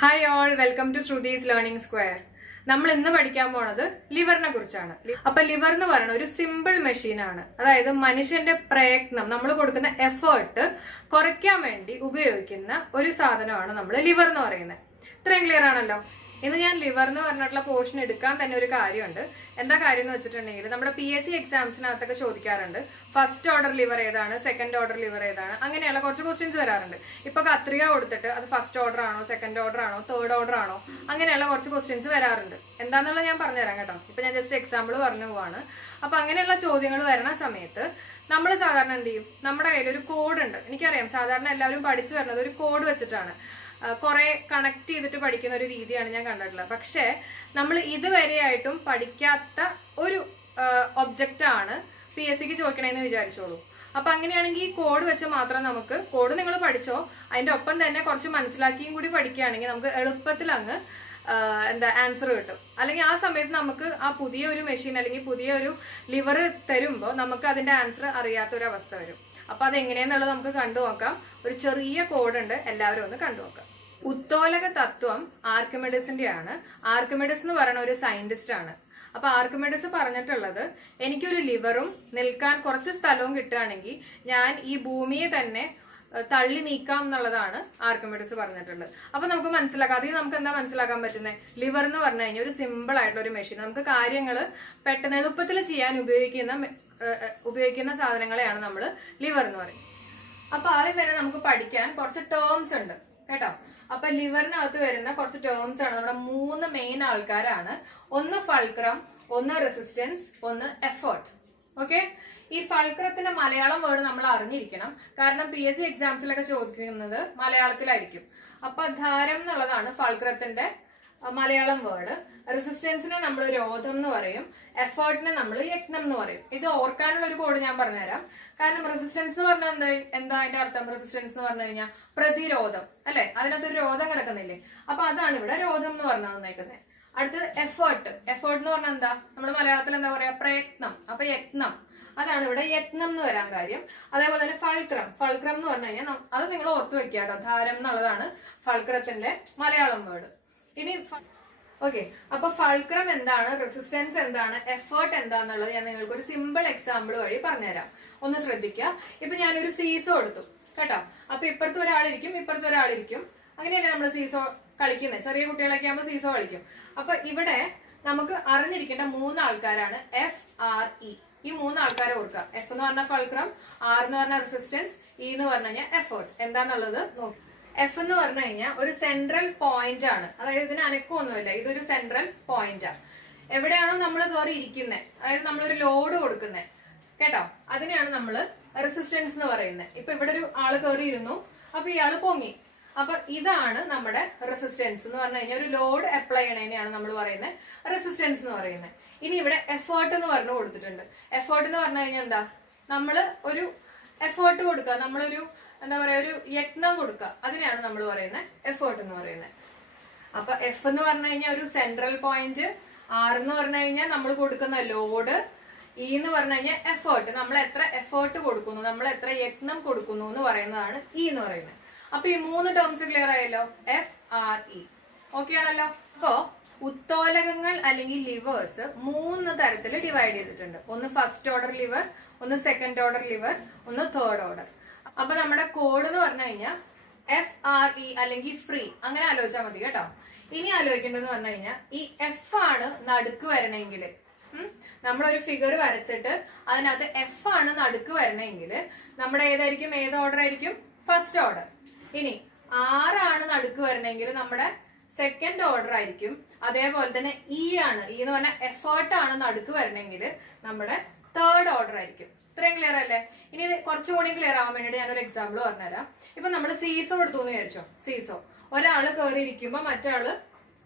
Hi all, welcome to Shruti's learning square. നമ്മൾ ഇന്ന് പഠിക്കാൻ പോണത് ലിവറിനെ കുറിച്ചാണ്. അപ്പൊ ലിവർ എന്ന് പറയുന്ന ഒരു സിമ്പിൾ മെഷീൻ ആണ്. അതായത് മനുഷ്യന്റെ പ്രയത്നം, നമ്മൾ കൊടുക്കുന്ന എഫേർട്ട് കുറയ്ക്കാൻ വേണ്ടി ഉപയോഗിക്കുന്ന ഒരു സാധനമാണ് നമ്മൾ ലിവർ എന്ന് പറയുന്നത്. ഇത്രയും ക്ലിയർ ആണല്ലോ. ഇന്ന് ഞാൻ ലിവർ എന്ന് പറഞ്ഞിട്ടുള്ള പോർഷൻ എടുക്കാൻ തന്നെ ഒരു കാര്യമുണ്ട്. എന്താ കാര്യം എന്ന് വെച്ചിട്ടുണ്ടെങ്കിൽ നമ്മുടെ PSC എക്സാംസിനകത്തൊക്കെ ചോദിക്കാറുണ്ട്, ഫസ്റ്റ് ഓർഡർ ലിവർ ഏതാണ്, സെക്കൻഡ് ഓർഡർ ലിവർ ഏതാണ്, അങ്ങനെയുള്ള കുറച്ച് ക്വസ്റ്റ്യൻസ് വരാറുണ്ട്. ഇപ്പൊ കത്രിക കൊടുത്തിട്ട് അത് ഫസ്റ്റ് ഓർഡർ ആണോ, സെക്കൻഡ് ഓർഡർ ആണോ, തേർഡ് ഓർഡർ ആണോ, അങ്ങനെയുള്ള കുറച്ച് ക്വസ്റ്റ്യൻസ് വരാറുണ്ട്. എന്താണെന്നുള്ളത് ഞാൻ പറഞ്ഞുതരാം കേട്ടോ. ഇപ്പൊ ഞാൻ ജസ്റ്റ് എക്സാമ്പിൾ പറഞ്ഞു പോവാണ്. അപ്പൊ അങ്ങനെയുള്ള ചോദ്യങ്ങൾ വരുന്ന സമയത്ത് നമ്മൾ സാധാരണ എന്ത് ചെയ്യും, നമ്മുടെ കയ്യിൽ ഒരു കോഡ് ഉണ്ട്. എനിക്കറിയാം സാധാരണ എല്ലാവരും പഠിച്ചു വരുന്നത് ഒരു കോഡ് വെച്ചിട്ടാണ്, കുറെ കണക്ട് ചെയ്തിട്ട് പഠിക്കുന്ന ഒരു രീതിയാണ് ഞാൻ കണ്ടിട്ടുള്ളത്. പക്ഷെ നമ്മൾ ഇതുവരെയായിട്ടും പഠിക്കാത്ത ഒരു ഒബ്ജക്റ്റ് ആണ് PSCക്ക് ചോദിക്കണേന്ന് വിചാരിച്ചോളൂ. അപ്പൊ അങ്ങനെയാണെങ്കിൽ ഈ കോഡ് വെച്ച് മാത്രം നമുക്ക്, കോഡ് നിങ്ങൾ പഠിച്ചോ, അതിന്റെ ഒപ്പം തന്നെ കുറച്ച് മനസ്സിലാക്കിയും കൂടി പഠിക്കുകയാണെങ്കിൽ നമുക്ക് എളുപ്പത്തിൽ അങ്ങ് ആൻസർ കിട്ടും. അല്ലെങ്കിൽ ആ സമയത്ത് നമുക്ക് ആ പുതിയ ഒരു മെഷീൻ അല്ലെങ്കിൽ പുതിയ ഒരു ലിവർ തരുമ്പോൾ നമുക്ക് അതിന്റെ ആൻസർ അറിയാത്തൊരവസ്ഥ വരും. അപ്പൊ അതെങ്ങനെയാന്നുള്ളത് നമുക്ക് കണ്ടു നോക്കാം. ഒരു ചെറിയ കോഡ് ഉണ്ട്, എല്ലാവരും ഒന്ന് കണ്ടു നോക്കാം. ഉത്തോലക തത്വം ആർക്കിമിഡിസിന്റെ ആണ്. ആർക്കിമിഡിസ് എന്ന് പറയുന്ന ഒരു സയന്റിസ്റ്റ് ആണ്. അപ്പൊ ആർക്കിമിഡിസ് പറഞ്ഞിട്ടുള്ളത്, എനിക്കൊരു ലിവറും നിൽക്കാൻ കുറച്ച് സ്ഥലവും കിട്ടുകയാണെങ്കിൽ ഞാൻ ഈ ഭൂമിയെ തന്നെ തള്ളി നീക്കാം എന്നുള്ളതാണ് ആർക്കിമിഡിസ് പറഞ്ഞിട്ടുള്ളത്. അപ്പൊ നമുക്ക് മനസ്സിലാക്കാം, അതിൽ നമുക്ക് എന്താ മനസ്സിലാക്കാൻ പറ്റുന്നത്, ലിവർ എന്ന് പറഞ്ഞു കഴിഞ്ഞാൽ ഒരു സിമ്പിൾ ആയിട്ടുള്ള ഒരു മെഷീൻ, നമുക്ക് കാര്യങ്ങൾ പെട്ടെന്ന് എളുപ്പത്തിൽ ചെയ്യാൻ ഉപയോഗിക്കുന്ന സാധനങ്ങളെയാണ് നമ്മൾ ലിവർ എന്ന് പറയുന്നത്. അപ്പൊ ആദ്യം തന്നെ നമുക്ക് പഠിക്കാൻ കുറച്ച് ടേംസ് ഉണ്ട് കേട്ടോ. അപ്പൊ ലിവറിനകത്ത് വരുന്ന കുറച്ച് ടേംസ് ആണ്. നമ്മുടെ 3 മെയിൻ ആൾക്കാരാണ്. ഒന്ന് ഫൾക്രം, ഒന്ന് റെസിസ്റ്റൻസ്, ഒന്ന് എഫേർട്ട്. ഓക്കെ, ഈ ഫൾക്രത്തിന്റെ മലയാളം വേർഡ് നമ്മൾ അറിഞ്ഞിരിക്കണം. കാരണം PSC എക്സാംസിലൊക്കെ ചോദിക്കുന്നത് മലയാളത്തിലായിരിക്കും. അപ്പൊ ധാരം എന്നുള്ളതാണ് ഫൾക്രത്തിന്റെ മലയാളം വേർഡ്. റെസിസ്റ്റൻസിനെ നമ്മൾ രോധം എന്ന് പറയും, എഫേർട്ടിനെ നമ്മൾ യജ്ഞം എന്ന് പറയും. ഇത് ഓർക്കാനുള്ള ഒരു കോഡ് ഞാൻ പറഞ്ഞുതരാം. കാരണം റെസിസ്റ്റൻസ് എന്ന് പറഞ്ഞാൽ എന്താ അതിന്റെ അർത്ഥം? റെസിസ്റ്റൻസ് എന്ന് പറഞ്ഞു കഴിഞ്ഞാൽ പ്രതിരോധം അല്ലെ, അതിനകത്തൊരു രോധം കിടക്കുന്നില്ലേ, അപ്പൊ അതാണ് ഇവിടെ രോധം എന്ന് പറഞ്ഞാൽ വന്നേക്കുന്നത്. അടുത്തത് എഫേർട്ട്. എഫേർട്ട് എന്ന് പറഞ്ഞാൽ എന്താ, നമ്മൾ മലയാളത്തിൽ എന്താ പറയാ, പ്രയത്നം. അപ്പൊ യജ്ഞം, അതാണ് ഇവിടെ യജ്ഞം എന്ന് വരാൻ കാര്യം. അതേപോലെ തന്നെ ഫൾക്രം. ഫൾക്രം എന്ന് പറഞ്ഞു കഴിഞ്ഞാൽ അത് നിങ്ങൾ ഓർത്തു വെക്കുക കേട്ടോ. ധാരം എന്നുള്ളതാണ് ഫൾക്രത്തിന്റെ മലയാളം വേർഡ്. ഇനി ഓക്കെ, അപ്പൊ ഫൾക്രം എന്താണ്, റെസിസ്റ്റൻസ് എന്താണ്, എഫേർട്ട് എന്താന്നുള്ളത് ഞാൻ നിങ്ങൾക്ക് ഒരു സിമ്പിൾ എക്സാമ്പിൾ വഴി പറഞ്ഞുതരാം. ഒന്ന് ശ്രദ്ധിക്കുക. ഇപ്പൊ ഞാനൊരു സീസോ എടുത്തു കേട്ടോ. അപ്പൊ ഇപ്പുറത്ത് ഒരാളിരിക്കും, ഇപ്പുറത്ത് ഒരാളിരിക്കും. അങ്ങനെയല്ലേ നമ്മൾ സീസോ കളിക്കുന്നത്. ചെറിയ കുട്ടികളൊക്കെ ആകുമ്പോൾ സീസോ കളിക്കും. അപ്പൊ ഇവിടെ നമുക്ക് അറിഞ്ഞിരിക്കേണ്ട 3 ആൾക്കാരാണ് FRE. ഈ 3 ആൾക്കാരെ ഓർക്കുക. F എന്ന് പറഞ്ഞാൽ ഫൾക്രം, R എന്ന് പറഞ്ഞാൽ റെസിസ്റ്റൻസ്, E എന്ന് പറഞ്ഞു കഴിഞ്ഞാൽ എഫേർട്ട്. എന്താന്നുള്ളത് നോക്കി. F എന്ന് പറഞ്ഞു കഴിഞ്ഞാൽ ഒരു സെൻട്രൽ പോയിന്റ് ആണ്. അതായത് ഇതിന് അനക്കമൊന്നുമില്ല, ഇതൊരു സെൻട്രൽ പോയിന്റാണ്. എവിടെയാണോ നമ്മൾ കയറി ഇരിക്കുന്നത്, അതായത് നമ്മളൊരു ലോഡ് കൊടുക്കുന്നത് കേട്ടോ, അതിനെയാണ് നമ്മൾ റെസിസ്റ്റൻസ് എന്ന് പറയുന്നത്. ഇപ്പൊ ഇവിടെ ഒരു ആള് കയറി ഇരുന്നു, അപ്പൊ ഇയാള് പൊങ്ങി, അപ്പൊ ഇതാണ് നമ്മുടെ റെസിസ്റ്റൻസ് എന്ന് പറഞ്ഞു കഴിഞ്ഞാൽ ഒരു ലോഡ് അപ്ലൈ ചെയ്യണതിനെയാണ് നമ്മൾ പറയുന്നത് റെസിസ്റ്റൻസ് എന്ന് പറയുന്നത്. ഇനി ഇവിടെ എഫേർട്ട് എന്ന് പറഞ്ഞു കൊടുത്തിട്ടുണ്ട്. എഫേർട്ട് എന്ന് പറഞ്ഞു കഴിഞ്ഞാൽ എന്താ, നമ്മള് ഒരു എഫേർട്ട് കൊടുക്കുക, നമ്മളൊരു എന്താ പറയാ, ഒരു യജ്ഞം കൊടുക്കുക, അതിനെയാണ് നമ്മൾ പറയുന്നത് എഫേർട്ട് എന്ന് പറയുന്നത്. അപ്പൊ F എന്ന് പറഞ്ഞു കഴിഞ്ഞാൽ ഒരു സെൻട്രൽ പോയിന്റ്, R എന്ന് പറഞ്ഞു കഴിഞ്ഞാൽ നമ്മൾ കൊടുക്കുന്ന ലോഡ്, E എന്ന് പറഞ്ഞു കഴിഞ്ഞാൽ എഫേർട്ട്, നമ്മൾ എത്ര എഫേർട്ട് കൊടുക്കുന്നു, നമ്മൾ എത്ര യജ്ഞം കൊടുക്കുന്നു എന്ന് പറയുന്നതാണ് E എന്ന് പറയുന്നത്. അപ്പൊ ഈ 3 ടേംസ് ക്ലിയർ ആയല്ലോ, FRE. ഓക്കെ ആണല്ലോ. അപ്പോ ഉത്തോലകങ്ങൾ അല്ലെങ്കിൽ ലിവേഴ്സ് 3 തരത്തിൽ ഡിവൈഡ് ചെയ്തിട്ടുണ്ട്. ഒന്ന് ഫസ്റ്റ് ഓർഡർ ലിവർ, ഒന്ന് സെക്കൻഡ് ഓർഡർ ലിവർ, ഒന്ന് തേർഡ് ഓർഡർ. അപ്പൊ നമ്മുടെ കോഡ് എന്ന് പറഞ്ഞു കഴിഞ്ഞാൽ FRE അല്ലെങ്കിൽ ഫ്രീ, അങ്ങനെ ആലോചിച്ചാൽ മതി കേട്ടോ. ഇനി ആലോചിക്കേണ്ടതെന്ന് പറഞ്ഞു കഴിഞ്ഞാൽ ഈ F ആണ് നടുക്ക് വരണമെങ്കിൽ, നമ്മളൊരു ഫിഗർ വരച്ചിട്ട് അതിനകത്ത് F ആണ് നടുക്ക് വരണമെങ്കിൽ നമ്മുടെ ഏതായിരിക്കും, ഏത് ഓർഡർ ആയിരിക്കും, ഫസ്റ്റ് ഓർഡർ. ഇനി R ആണ് നടുക്ക് വരണമെങ്കിൽ നമ്മുടെ സെക്കൻഡ് ഓർഡർ ആയിരിക്കും. അതേപോലെ തന്നെ E എന്ന് പറഞ്ഞാൽ എഫേർട്ട് ആണ് നടുക്ക് വരണമെങ്കിൽ നമ്മുടെ തേർഡ് ഓർഡർ ആയിരിക്കും. ഇത്രയും ക്ലിയർ അല്ലേ? ഇനി കുറച്ചുകൂടി ക്ലിയർ ആവാൻ വേണ്ടിയിട്ട് ഞാനൊരു എക്സാമ്പിൾ പറഞ്ഞുതരാം. ഇപ്പൊ നമ്മൾ സീസോ എടുത്തു എന്ന് വിചാരിച്ചോ. സീസോ ഒരാള് കയറി ഇരിക്കുമ്പോ മറ്റാള്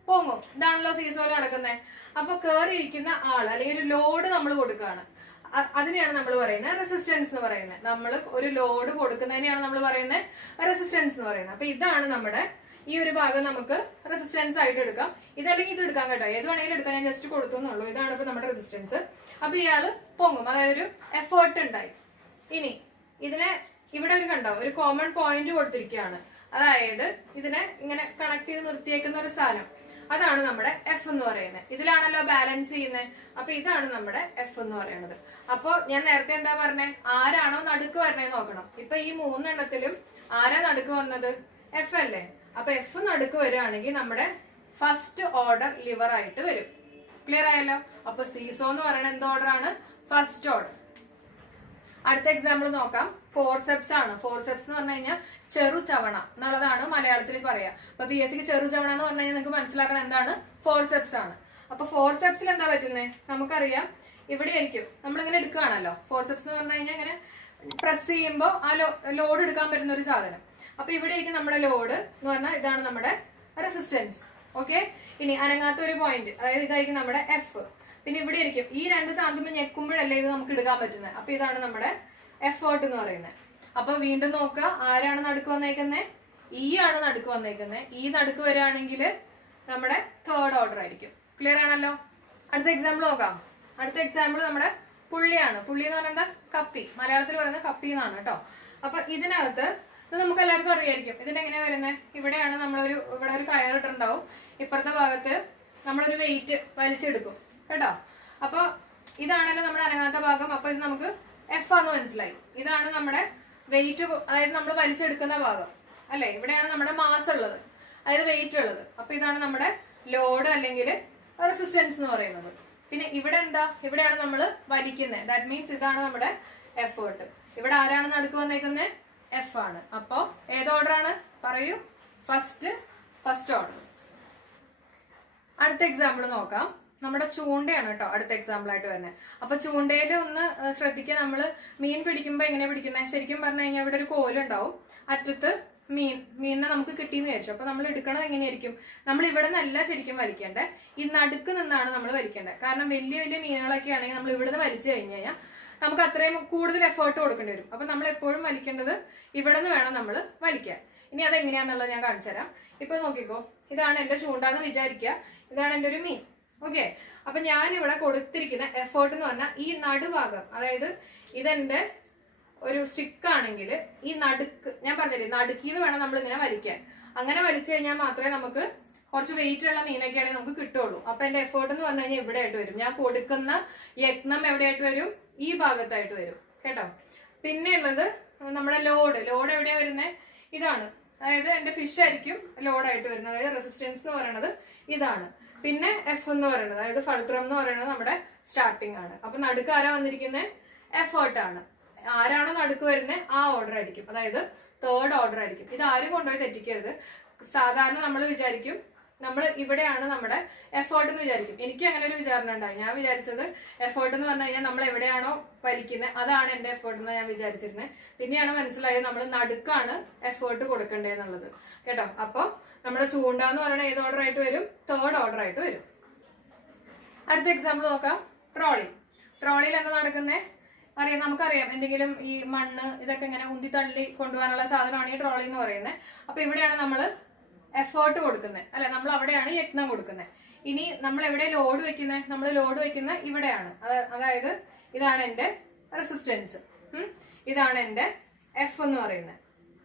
പൊങ്ങും. ഇതാണല്ലോ സീസോയിൽ നടക്കുന്നത്. അപ്പൊ കയറി ഇരിക്കുന്ന ആള് അല്ലെങ്കിൽ ഒരു ലോഡ് നമ്മൾ കൊടുക്കുകയാണ്, അതിനെയാണ് നമ്മൾ പറയുന്നത് റെസിസ്റ്റൻസ് എന്ന് പറയുന്നത്. നമ്മൾ ഒരു ലോഡ് കൊടുക്കുന്നതിനെയാണ് നമ്മൾ പറയുന്നത് റെസിസ്റ്റൻസ് എന്ന് പറയുന്നത്. അപ്പൊ ഇതാണ് നമ്മുടെ ഈ ഒരു ഭാഗം നമുക്ക് റെസിസ്റ്റൻസ് ആയിട്ട് എടുക്കാം. ഇതല്ലെങ്കിൽ ഇത് എടുക്കാം കേട്ടോ, ഏത് വേണമെങ്കിലും എടുക്കാം. ഞാൻ ജസ്റ്റ് കൊടുത്തു എന്നുള്ളൂ. ഇതാണ് ഇപ്പൊ നമ്മുടെ റെസിസ്റ്റൻസ്. അപ്പൊ ഇയാള് പൊങ്ങും, അതായത് ഒരു എഫേർട്ട് ഉണ്ടായി. ഇനി ഇതിനെ ഇവിടെ ഒരു കണ്ടോ, ഒരു കോമൺ പോയിന്റ് കൊടുത്തിരിക്കുകയാണ്. അതായത് ഇതിനെ ഇങ്ങനെ കണക്ട് ചെയ്ത് നിർത്തിയേക്കുന്ന ഒരു സാധനം, അതാണ് നമ്മുടെ എഫ് എന്ന് പറയുന്നത്. ഇതിലാണല്ലോ ബാലൻസ് ചെയ്യുന്നത്. അപ്പൊ ഇതാണ് നമ്മുടെ എഫ് എന്ന് പറയുന്നത്. അപ്പൊ ഞാൻ നേരത്തെ എന്താ പറഞ്ഞേ, ആരാണോ നടുക്ക് വരണേന്ന് നോക്കണം. ഇപ്പൊ ഈ 3 എണ്ണത്തിലും ആരാ നടുക്ക് വന്നത്? എഫ് അല്ലേ. അപ്പൊ എഫ് നടുക്ക് വരികയാണെങ്കിൽ നമ്മുടെ ഫസ്റ്റ് ഓർഡർ ലിവർ ആയിട്ട് വരും. ക്ലിയർ ആയല്ലോ. അപ്പൊ സീസോ എന്ന് പറയുന്നത് എന്ത് ഓർഡർ ആണ്? First order. അടുത്ത എക്സാമ്പിൾ നോക്കാം. ഫോർസെപ്സ് ആണ്. ഫോർസെപ്സ് എന്ന് പറഞ്ഞു കഴിഞ്ഞാൽ ചെറു ചവണ എന്നുള്ളതാണ് മലയാളത്തിൽ പറയാ. അപ്പൊ PSC ചെറു ചവണ എന്ന് പറഞ്ഞു കഴിഞ്ഞാൽ നിങ്ങൾക്ക് മനസ്സിലാക്കണം എന്താണ് ഫോർസെപ്സ് ആണ്. അപ്പൊ ഫോർസെപ്സിൽ എന്താ പറ്റുന്നത്? നമുക്കറിയാം ഇവിടെ ആയിരിക്കും നമ്മളിങ്ങനെ എടുക്കുകയാണല്ലോ. ഫോർസെപ്സ് എന്ന് പറഞ്ഞു കഴിഞ്ഞാൽ ഇങ്ങനെ പ്രസ് ചെയ്യുമ്പോൾ ആ ലോഡ് എടുക്കാൻ പറ്റുന്ന ഒരു സാധനം. അപ്പൊ ഇവിടെ ആയിരിക്കും നമ്മുടെ ലോഡ് എന്ന് പറഞ്ഞാൽ ഇതാണ് നമ്മുടെ റെസിസ്റ്റൻസ്. ഓക്കെ. ഇനി അനങ്ങാത്ത ഒരു പോയിന്റ്, അതായത് ഇതായിരിക്കും നമ്മുടെ എഫ്. പിന്നെ ഇവിടെ ആയിരിക്കും ഈ 2 സാധനം ഞെക്കുമ്പോഴല്ലേ ഇത് നമുക്ക് എടുക്കാൻ പറ്റുന്നത്. അപ്പൊ ഇതാണ് നമ്മുടെ എഫേർട്ട് എന്ന് പറയുന്നത്. അപ്പൊ വീണ്ടും നോക്കുക, ആരാണ് നടുക്ക് വന്നേക്കുന്നത്? ഇ ആണ് നടുക്ക് വന്നേക്കുന്നത്. ഈ നടുക്ക് വരികയാണെങ്കിൽ നമ്മുടെ തേർഡ് ഓർഡർ ആയിരിക്കും. ക്ലിയർ ആണല്ലോ. അടുത്ത എക്സാമ്പിൾ നോക്കാം. അടുത്ത എക്സാമ്പിൾ നമ്മുടെ പുള്ളിയാണ്. പുള്ളി എന്ന് പറയുന്നത് കപ്പി, മലയാളത്തിൽ പറയുന്നത് കപ്പി എന്നാണ് കേട്ടോ. അപ്പൊ ഇതിനകത്ത് ഇത് നമുക്ക് എല്ലാവർക്കും അറിയായിരിക്കും. ഇതിന്റെ എങ്ങനെയാ വരുന്നത്? ഇവിടെയാണ് ഇവിടെ ഒരു കയറിട്ടുണ്ടാവും. ഇപ്പുറത്തെ ഭാഗത്ത് നമ്മളൊരു വെയിറ്റ് വലിച്ചെടുക്കും കേട്ടോ. അപ്പൊ ഇതാണല്ലോ നമ്മുടെ അനങ്ങാത്ത ഭാഗം. അപ്പൊ ഇത് നമുക്ക് എഫ് ആന്ന് മനസ്സിലായി. ഇതാണ് നമ്മുടെ വെയിറ്റ്, അതായത് നമ്മൾ വലിച്ചെടുക്കുന്ന ഭാഗം അല്ലെ. ഇവിടെയാണ് നമ്മുടെ മാസ് ഉള്ളത്, അതായത് വെയിറ്റ് ഉള്ളത്. അപ്പൊ ഇതാണ് നമ്മുടെ ലോഡ് അല്ലെങ്കിൽ റെസിസ്റ്റൻസ് എന്ന് പറയുന്നത്. പിന്നെ ഇവിടെ എന്താ? ഇവിടെയാണ് നമ്മൾ വലിക്കുന്നത്. ദാറ്റ് മീൻസ് ഇതാണ് നമ്മുടെ എഫേർട്ട്. ഇവിടെ ആരാണ് നടുക്ക് വന്നേക്കുന്നത്? എഫ് ആണ്. അപ്പോ ഏത് ഓർഡർ ആണ്? പറയൂ. First order. അടുത്ത എക്സാമ്പിൾ നോക്കാം. നമ്മുടെ ചൂണ്ടയാണ് കേട്ടോ അടുത്ത എക്സാമ്പിൾ ആയിട്ട് വരുന്നത്. അപ്പൊ ചൂണ്ടയിൽ ഒന്ന് ശ്രദ്ധിക്കുക. നമ്മള് മീൻ പിടിക്കുമ്പോ എങ്ങനെ പിടിക്കുന്നത്? ശരിക്കും പറഞ്ഞു കഴിഞ്ഞാൽ ഇവിടെ ഒരു കോലുണ്ടാവും, അറ്റത്ത് മീനിനെ നമുക്ക് കിട്ടിയെന്ന് വിചാരിച്ചു. അപ്പൊ നമ്മൾ എടുക്കണത് എങ്ങനെയായിരിക്കും? നമ്മൾ ഇവിടെ നിന്നല്ല ശരിക്കും വലിക്കേണ്ടത്, ഈ നടുക്ക് നിന്നാണ് നമ്മൾ വലിക്കേണ്ടത്. കാരണം വലിയ വലിയ മീനുകളൊക്കെ ആണെങ്കിൽ നമ്മൾ ഇവിടെ നിന്ന് വലിച്ചു കഴിഞ്ഞു കഴിഞ്ഞാൽ നമുക്ക് അത്രയും കൂടുതൽ എഫേർട്ട് കൊടുക്കേണ്ടി വരും. അപ്പൊ നമ്മൾ എപ്പോഴും വലിക്കേണ്ടത് ഇവിടെ നിന്ന് വേണം നമ്മൾ വലിക്കാൻ. ഇനി അതെങ്ങനെയാന്നുള്ളത് ഞാൻ കാണിച്ചു തരാം. ഇപ്പൊ നോക്കിക്കോ, ഇതാണ് എന്റെ ചൂണ്ടാന്ന് വിചാരിക്കുക, ഇതാണ് എന്റെ ഒരു മീൻ. ഓക്കെ. അപ്പൊ ഞാനിവിടെ കൊടുത്തിരിക്കുന്ന എഫേർട്ട് എന്ന് പറഞ്ഞാൽ ഈ നടുഭാഗം, അതായത് ഇതെന്റെ ഒരു സ്റ്റിക്ക് ആണെങ്കിൽ ഈ നടുക്ക്, ഞാൻ പറഞ്ഞില്ലേ നടുക്കിന്ന് വേണം നമ്മൾ ഇങ്ങനെ വലിക്കാൻ. അങ്ങനെ വലിച്ചു കഴിഞ്ഞാൽ മാത്രമേ നമുക്ക് കുറച്ച് വെയിറ്റ് ഉള്ള മീനൊക്കെ ആണെങ്കിൽ നമുക്ക് കിട്ടുള്ളൂ. അപ്പൊ എന്റെ എഫേർട്ട് എന്ന് പറഞ്ഞു കഴിഞ്ഞാൽ ഇവിടെ ആയിട്ട് വരും. ഞാൻ കൊടുക്കുന്ന യത്നം എവിടെയായിട്ട് വരും? ഈ ഭാഗത്തായിട്ട് വരും കേട്ടോ. പിന്നെ ഉള്ളത് നമ്മുടെ ലോഡ് എവിടെയാ വരുന്നത്? ഇതാണ്, അതായത് എന്റെ ഫിഷ് ആയിരിക്കും ലോഡായിട്ട് വരുന്നത്. അതായത് റെസിസ്റ്റൻസ് എന്ന് പറയുന്നത് ഇതാണ്. പിന്നെ എഫ് എന്ന് പറയുന്നത്, അതായത് ഫൾക്രം എന്ന് പറയുന്നത് നമ്മുടെ സ്റ്റാർട്ടിംഗ് ആണ്. അപ്പൊ നടുക്ക് ആരാ വന്നിരിക്കുന്നത്? എഫേർട്ട് ആണ്. ആരാണോ നടുക്ക് വരുന്നത് ആ ഓർഡർ ആയിരിക്കും, അതായത് തേർഡ് ഓർഡർ ആയിരിക്കും. ഇത് ആരും കൊണ്ടുപോയി തെറ്റിക്കരുത്. സാധാരണ നമ്മൾ വിചാരിക്കും നമ്മൾ ഇവിടെയാണ് നമ്മുടെ എഫേർട്ട് എന്ന് വിചാരിക്കും. എനിക്ക് അങ്ങനെ ഒരു വിചാരണ ഉണ്ടായി. ഞാൻ വിചാരിച്ചത് എഫേർട്ട് എന്ന് പറഞ്ഞു കഴിഞ്ഞാൽ നമ്മൾ എവിടെയാണോ വലിക്കുന്നത് അതാണ് എന്റെ എഫേർട്ട് എന്ന് ഞാൻ വിചാരിച്ചിരുന്നത്. പിന്നെയാണ് മനസ്സിലായത് നമ്മൾ നടുക്കാണ് എഫേർട്ട് കൊടുക്കേണ്ടതെന്നുള്ളത് കേട്ടോ. അപ്പൊ നമ്മുടെ ചൂണ്ട എന്ന് പറയുന്നത് ഏത് ഓർഡർ ആയിട്ട് വരും? തേർഡ് ഓർഡർ ആയിട്ട് വരും. അടുത്ത എക്സാമ്പിൾ നോക്കാം. ട്രോളിയിൽ എന്താ നടക്കുന്നത്? നമുക്കറിയാം, എന്തെങ്കിലും ഈ മണ്ണ് ഇതൊക്കെ ഇങ്ങനെ ഉന്തി തള്ളി കൊണ്ടുപോകാനുള്ള സാധനമാണ് ഈ ട്രോളി എന്ന് പറയുന്നത്. അപ്പൊ ഇവിടെയാണ് നമ്മൾ എഫേർട്ട് കൊടുക്കുന്നത് അല്ലെ, നമ്മൾ അവിടെയാണ് യത്നം കൊടുക്കുന്നത്. ഇനി നമ്മൾ എവിടെ ലോഡ് വെക്കുന്നത്? നമ്മൾ ലോഡ് വെക്കുന്നത് ഇവിടെയാണ്. അതായത് ഇതാണ് എന്റെ റെസിസ്റ്റൻസ്, ഇതാണ് എന്റെ എഫ് എന്ന് പറയുന്നത്,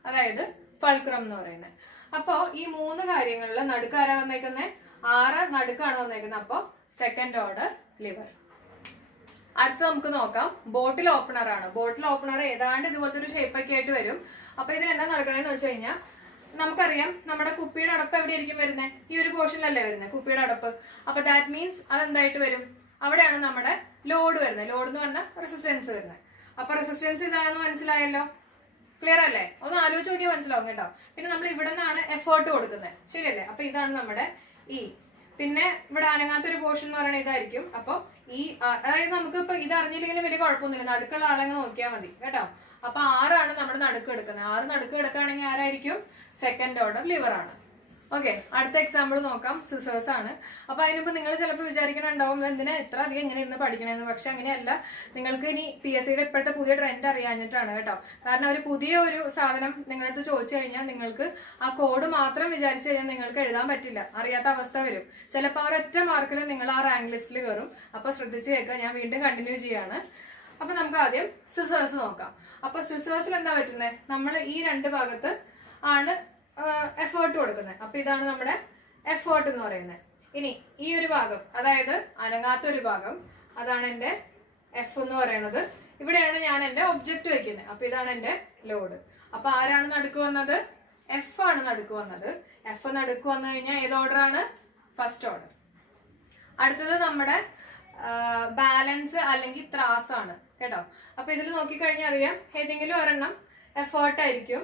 അതായത് ഫൾക്രം എന്ന് പറയുന്നത്. അപ്പോ ഈ 3 കാര്യങ്ങളിൽ നടുക്ക് ആരാ വന്നേക്കുന്നത്? 6 നടുക്കാണ് വന്നേക്കുന്നത്. അപ്പോ സെക്കൻഡ് ഓർഡർ ലിവർ. അടുത്ത് നമുക്ക് നോക്കാം. ബോട്ടിൽ ഓപ്പണർ ആണ്. ബോട്ടിൽ ഓപ്പണർ ഏതാണ്ട് ഇതുപോലത്തെ ഒരു ഷേപ്പ് ഒക്കെ ആയിട്ട് വരും. അപ്പൊ ഇതിൽ എന്താ നടക്കണമെന്ന് വെച്ച് കഴിഞ്ഞാൽ നമുക്കറിയാം നമ്മുടെ കുപ്പിയുടെ അടപ്പ് എവിടെയായിരിക്കും വരുന്നത്? ഈ ഒരു പോർഷനിലല്ലേ വരുന്നത് കുപ്പിയുടെ അടപ്പ്. അപ്പൊ ദാറ്റ് മീൻസ് അതെന്തായിട്ട് വരും? അവിടെയാണ് നമ്മുടെ ലോഡ് വരുന്നത്. ലോഡ് എന്ന് പറഞ്ഞാൽ റെസിസ്റ്റൻസ് വരുന്നത്. അപ്പൊ റെസിസ്റ്റൻസ് ഇതാണെന്ന് മനസ്സിലായല്ലോ. ക്ലിയർ അല്ലേ? ഒന്ന് ആലോചിച്ച് നോക്കിയാൽ മനസ്സിലാവും കേട്ടോ. പിന്നെ നമ്മൾ ഇവിടെ നിന്നാണ് എഫേർട്ട് കൊടുക്കുന്നത്, ശരിയല്ലേ? അപ്പൊ ഇതാണ് നമ്മുടെ ഇ. പിന്നെ ഇവിടെ അനങ്ങാത്തൊരു പോർഷൻ എന്ന് പറയുന്നത് ഇതായിരിക്കും. അപ്പൊ ഈ അതായത് നമുക്ക് ഇപ്പൊ ഇത് അറിഞ്ഞില്ലെങ്കിലും വലിയ കുഴപ്പമൊന്നുമില്ല, നടുക്കുള്ള ആളെങ്ങ് നോക്കിയാൽ മതി കേട്ടോ. അപ്പൊ 6 നമ്മുടെ നടുക്ക് എടുക്കുന്നത്. 6 നടുക്ക് എടുക്കുകയാണെങ്കിൽ ആരായിരിക്കും? സെക്കൻഡ് ഓർഡർ ലിവർ ആണ്. ഓക്കെ. അടുത്ത എക്സാമ്പിൾ നോക്കാം. സിസേഴ്സ് ആണ്. അപ്പൊ അതിനിപ്പോ നിങ്ങൾ ചിലപ്പോൾ വിചാരിക്കുന്നുണ്ടാവും എന്തിനാ ഇത്ര അധികം ഇങ്ങനെ ഇരുന്ന് പഠിക്കണമെന്ന്. പക്ഷെ അങ്ങനെയല്ല. നിങ്ങൾക്ക് ഇനി PSCയുടെ ഇപ്പോഴത്തെ പുതിയ ട്രെൻഡ് അറിയാഞ്ഞിട്ടാണ് കേട്ടോ. കാരണം ഒരു പുതിയ ഒരു സാധനം നിങ്ങളുടെ അടുത്ത് ചോദിച്ചു കഴിഞ്ഞാൽ നിങ്ങൾക്ക് ആ കോഡ് മാത്രം വിചാരിച്ചു കഴിഞ്ഞാൽ നിങ്ങൾക്ക് എഴുതാൻ പറ്റില്ല, അറിയാത്ത അവസ്ഥ വരും. ചിലപ്പോൾ ആ ഒരൊറ്റ മാർക്കിൽ നിങ്ങൾ ആ റാങ്ക് ലിസ്റ്റിൽ കയറും. അപ്പൊ ശ്രദ്ധിച്ച് കേൾക്കുക. ഞാൻ വീണ്ടും കണ്ടിന്യൂ ചെയ്യാണ്. അപ്പൊ നമുക്ക് ആദ്യം സിസേഴ്സ് നോക്കാം. അപ്പൊ സിസേഴ്സിൽ എന്താ പറ്റുന്നത്? നമ്മൾ ഈ 2 ഭാഗത്ത് ആണ് എഫേർട്ട് കൊടുക്കുന്നത്. അപ്പൊ ഇതാണ് നമ്മുടെ എഫേർട്ട് എന്ന് പറയുന്നത്. ഇനി ഈ ഒരു ഭാഗം, അതായത് അനങ്ങാത്ത ഒരു ഭാഗം, അതാണ് എൻ്റെ എഫ് എന്ന് പറയുന്നത്. ഇവിടെയാണ് ഞാൻ എൻ്റെ ഒബ്ജക്റ്റ് വെക്കുന്നത്. അപ്പൊ ഇതാണ് എൻ്റെ ലോഡ്. അപ്പൊ ആരാണ് നടുക്ക് വന്നത്? എഫ് ആണ് നടുക്ക് വന്നത്. എഫ് നടുക്ക് വന്നു കഴിഞ്ഞാൽ ഏത് ഓർഡർ ആണ്? First order. അടുത്തത് നമ്മുടെ ബാലൻസ് അല്ലെങ്കിൽ ത്രാസ് ആണ് കേട്ടോ. അപ്പൊ ഇതിൽ നോക്കിക്കഴിഞ്ഞാൽ അറിയാം, ഏതെങ്കിലും ഒരെണ്ണം എഫേർട്ട് ആയിരിക്കും.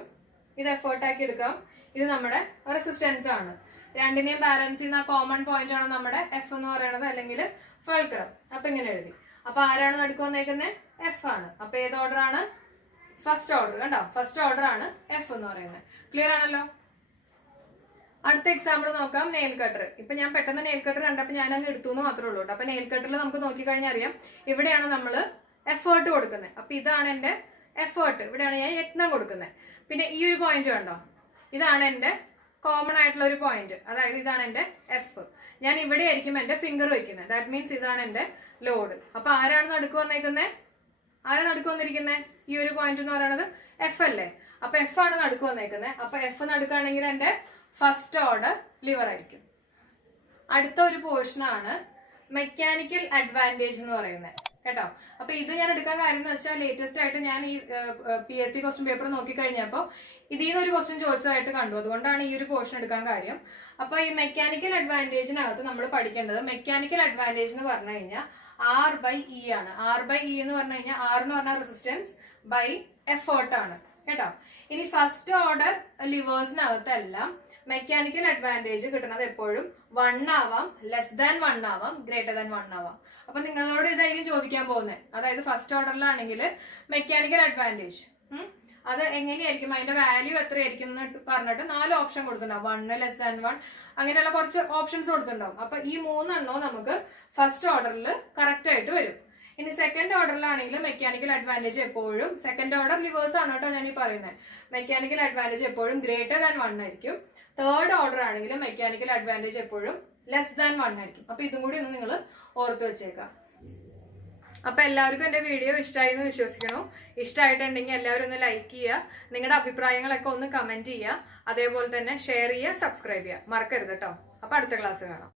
ഇത് എഫേർട്ട് ആക്കി എടുക്കാം. ഇത് നമ്മുടെ റെസിസ്റ്റൻസ് ആണ്. രണ്ടിനെയും ബാലൻസ് ചെയ്യുന്ന കോമൺ പോയിന്റ് ആണ് നമ്മുടെ എഫ് എന്ന് പറയുന്നത്, അല്ലെങ്കിൽ ഫൾക്രം. അപ്പൊ ഇങ്ങനെ എഴുതി. അപ്പൊ ആരാണ് നടുക്ക് വന്നേക്കുന്നത്? എഫ് ആണ്. അപ്പൊ ഏത് ഓർഡർ ആണ്? First order. കണ്ടോ, ഫസ്റ്റ് ഓർഡർ ആണ് എഫ് എന്ന് പറയുന്നത്. ക്ലിയർ ആണല്ലോ. അടുത്ത എക്സാമ്പിൾ നോക്കാം, നെയിൽ കട്ടർ. ഇപ്പൊ ഞാൻ പെട്ടെന്ന് നെയിൽ കട്ടർ കണ്ടപ്പോൾ ഞാൻ അങ്ങ് എടുത്തു എന്ന് മാത്രമേ ഉള്ളൂ. അപ്പൊ നെയിൽ കട്ടറിൽ നമുക്ക് നോക്കിക്കഴിഞ്ഞാൽ അറിയാം, ഇവിടെയാണ് നമ്മൾ എഫേർട്ട് കൊടുക്കുന്നത്. അപ്പൊ ഇതാണ് എന്റെ എഫേർട്ട്. ഇവിടെയാണ് ഞാൻ യത്നം കൊടുക്കുന്നത്. പിന്നെ ഈ ഒരു പോയിന്റ് കണ്ടോ, ഇതാണ് എന്റെ കോമൺ ആയിട്ടുള്ള ഒരു പോയിന്റ്. അതായത് ഇതാണ് എന്റെ എഫ്. ഞാൻ ഇവിടെ ആയിരിക്കും എന്റെ ഫിംഗർ വെക്കുന്നത്. ദാറ്റ് മീൻസ് ഇതാണ് എന്റെ ലോഡ്. അപ്പൊ ആരാണ് നടുക്ക് വന്നേക്കുന്നത്? ആരാണ് നടുക്ക് വന്നിരിക്കുന്നത്? ഈ ഒരു പോയിന്റ് എന്ന് പറയുന്നത് എഫ് അല്ലേ. അപ്പൊ എഫ് ആണ് നടുക്ക് വന്നേക്കുന്നത്. അപ്പൊ എഫ് നടുക്കാണെങ്കിൽ എന്റെ ഫസ്റ്റ് ഓർഡർ ലിവർ ആയിരിക്കും. അടുത്ത ഒരു പോർഷൻ ആണ് മെക്കാനിക്കൽ അഡ്വാൻറ്റേജ് എന്ന് പറയുന്നത് കേട്ടോ. അപ്പൊ ഇത് ഞാൻ എടുക്കാൻ കാര്യം എന്ന് വെച്ചാൽ, ലേറ്റസ്റ്റ് ആയിട്ട് ഞാൻ ഈ PSC ക്വസ്റ്റ്യൻ പേപ്പർ നോക്കിക്കഴിഞ്ഞപ്പോൾ ഇതിൽ നിന്ന് ഒരു ക്വസ്റ്റ്യൻ ചോദിച്ചതായിട്ട് കണ്ടു. അതുകൊണ്ടാണ് ഈ ഒരു പോർഷൻ എടുക്കാൻ കാര്യം. അപ്പൊ ഈ മെക്കാനിക്കൽ അഡ്വാൻറ്റേജിനകത്ത് നമ്മൾ പഠിക്കേണ്ടത്, മെക്കാനിക്കൽ അഡ്വാൻറ്റേജ് എന്ന് പറഞ്ഞു കഴിഞ്ഞാൽ R/E ആണ്. R/E എന്ന് പറഞ്ഞു കഴിഞ്ഞാൽ R എന്ന് പറഞ്ഞാൽ റെസിസ്റ്റൻസ് ബൈ എഫേർട്ട് ആണ് കേട്ടോ. ഇനി ഫസ്റ്റ് ഓർഡർ ലിവേഴ്സിനകത്തെല്ലാം മെക്കാനിക്കൽ അഡ്വാൻറ്റേജ് കിട്ടുന്നത് എപ്പോഴും 1 ആവാം, ലെസ് ദാൻ 1 ആവാം, ഗ്രേറ്റർ ദാൻ 1 ആവാം. അപ്പൊ നിങ്ങളോട് ഇതായിരിക്കും ചോദിക്കാൻ പോകുന്നത്. അതായത് ഫസ്റ്റ് ഓർഡറിലാണെങ്കിൽ മെക്കാനിക്കൽ അഡ്വാൻറ്റേജ് അത് എങ്ങനെയായിരിക്കും, അതിന്റെ വാല്യൂ എത്രയായിരിക്കും എന്ന് പറഞ്ഞിട്ട് 4 ഓപ്ഷൻ കൊടുത്തിട്ടുണ്ടാവും. 1, ലെസ് ദാൻ 1, അങ്ങനെയുള്ള കുറച്ച് ഓപ്ഷൻസ് കൊടുത്തിട്ടുണ്ടാവും. അപ്പൊ ഈ 3 എണ്ണവും നമുക്ക് ഫസ്റ്റ് ഓർഡറിൽ കറക്റ്റ് ആയിട്ട് വരും. ഇനി സെക്കൻഡ് ഓർഡറിലാണെങ്കിൽ മെക്കാനിക്കൽ അഡ്വാൻറ്റേജ് എപ്പോഴും, സെക്കൻഡ് ഓർഡർ ലിവേഴ്സ് ആണ് കേട്ടോ ഞാൻ ഈ പറയുന്നത്, മെക്കാനിക്കൽ അഡ്വാൻറ്റേജ് എപ്പോഴും ഗ്രേറ്റർ ദാൻ 1 ആയിരിക്കും. തേർഡ് ഓർഡർ ആണെങ്കിൽ മെക്കാനിക്കൽ അഡ്വാൻറ്റേജ് എപ്പോഴും ലെസ് ദാൻ 1 ആയിരിക്കും. അപ്പൊ ഇതും കൂടി ഒന്ന് നിങ്ങൾ ഓർത്ത് വെച്ചേക്കാം. അപ്പൊ എല്ലാവർക്കും എന്റെ വീഡിയോ ഇഷ്ടമായി എന്ന് വിശ്വസിക്കുന്നു. ഇഷ്ടമായിട്ടുണ്ടെങ്കിൽ എല്ലാവരും ഒന്ന് ലൈക്ക് ചെയ്യുക, നിങ്ങളുടെ അഭിപ്രായങ്ങളൊക്കെ ഒന്ന് കമന്റ് ചെയ്യുക, അതേപോലെ തന്നെ ഷെയർ ചെയ്യുക, സബ്സ്ക്രൈബ് ചെയ്യുക മറക്കരുത് കേട്ടോ. അപ്പൊ അടുത്ത ക്ലാസ് കാണാം.